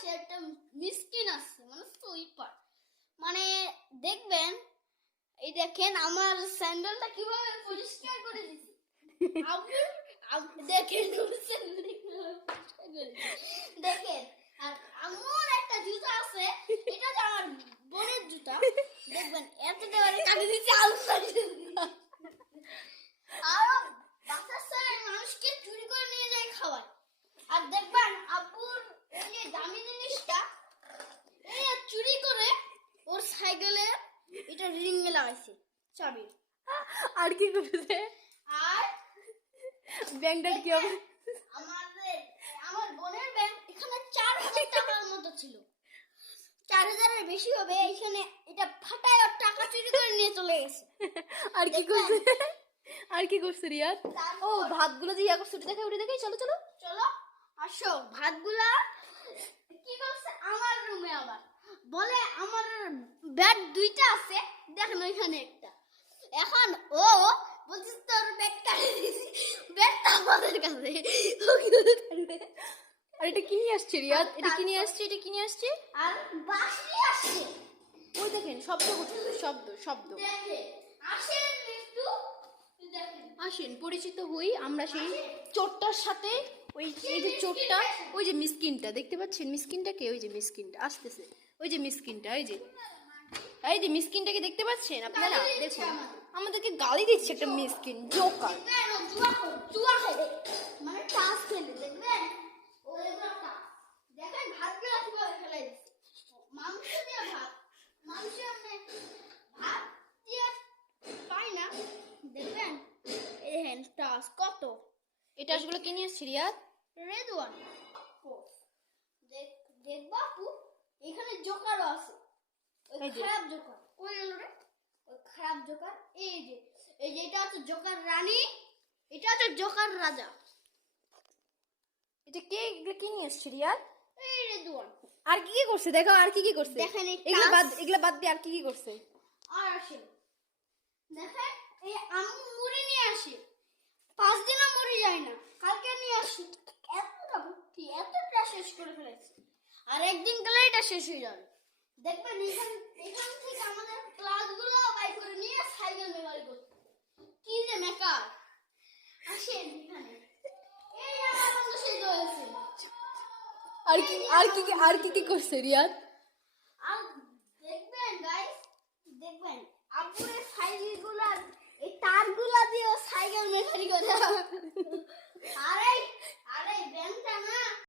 পাশে একটা মিসকিন আছে মানে সুইপার, মানে দেখবেন এই দেখেন আমার স্যান্ডেলটা কিভাবে পরিষ্কার করে দিছি। দেখেন দেখেন, আর আমার একটা জুতা আছে, এটা হচ্ছে আমার বোনের জুতা, দেখবেন এতটা কাটে দিচ্ছে আর বাসার ছেলে মানুষকে চুরি করে নিয়ে যায় খাওয়ায়। আর দেখবেন আব্বুর এই যে দামি জিনিসটা এই চুরি করে ওর সাইকেলে এটা রিং এ লাগাইছে চাবি। আর কি করছে? আর ব্যাংকটার কি হবে? আমার বোনের ব্যাংক এখানে 4000 টাকার মতো ছিল, 4000 এর বেশি হবে। এখানে এটা ফাটায় আর টাকা চুরি করে নিয়ে চলে গেছে। আর কি করছে? আর কি করছে রিয়াদ? ও ভাতগুলো যে ইয়া করছে ওটা দেখে চলো চলো চলো আসো। ভাতগুলা কি করছে আমার রুমে, আবার বলে আমার ব্যাট দুইটা আছে, দেখেন ওইখানে একটা। এখন ও বলছিস তোর ব্যাট কাটে দিয়েছি, ব্যাটটা আমাদের কাছে। আর এটা কি নিয়ে আসছে রিয়াদ? এটা কি নিয়ে আসছে? আর বাঁশি আসছে, ওই দেখেন শব্দ করছে, শব্দ। দেখেন আসেন একটু, দেখেন আসেন পরিচিত হই আমরা সেই চোরটার সাথে। এই যে চোরটা, ওই যে মিসকিনটা দেখতে পাচ্ছেন, মিসকিনটাকে, ওই যে মিসকিনটা আসতেছে, ওই যে মিসকিনটা, এই যে মিসকিনটাকে দেখতে পাচ্ছেন আপনারা? দেখুন আমাদেরকে গালি দিচ্ছে একটা মিসকিন জোকার। জুয়া খেলে মানে টাস খেলে, দেখবেন ও এগুলো টাস। দেখেন ভাতগুলো কিভাবে ফেলাই দিচ্ছে, মাংস দিয়ে ভাত, মাংস মানে ভাত দিয়ে পাই না, দেখবেন এই দেখেন টাস কত। এটা আসলে কি নিয়ে আসছে রিয়াদ? রেড ওয়ান দেখ বাপু, এখানে জোকারও আছে, ওই খারাপ জোকার কই গেল রে? ওই খারাপ জোকার এই যে এটা হচ্ছে জোকার রানী, এটা হচ্ছে জোকার রাজা। এটা কে, এগুলো কি নিয়ে আসছে রিয়াদ? এই রেড ওয়ান। আর কি কি করছে দেখো, আর কি কি করছে দেখেন এগুলা বাদ দিয়ে আর কি কি করছে? আর আসে দেখেন এই আম্মু মুড়ি নিয়ে আসে, 5 দিনও মুড়ি যায় না, কালকে নিয়ে আসি এতটা ভর্তি, এতটা শেষ করে ফেলেছে। আর একদিন গেলে এটা শেষ হয়ে যাবে। দেখবেন এখান থেকে আমাদের ক্লাসগুলো বাই করে নিয়ে সাইকেল মেমোরি করতে কি যে মেকার। আসেন এখানে, এই আমার বন্ধু সেই হয়েছে। আর কি করছে রিয়াদ? আর দেখবেন গাইস, দেখবেন আব্বুর সাইকেলগুলার এই তারগুলা দিয়ে সাইকেল মেকারি করে। আরে ব্যাংকটা না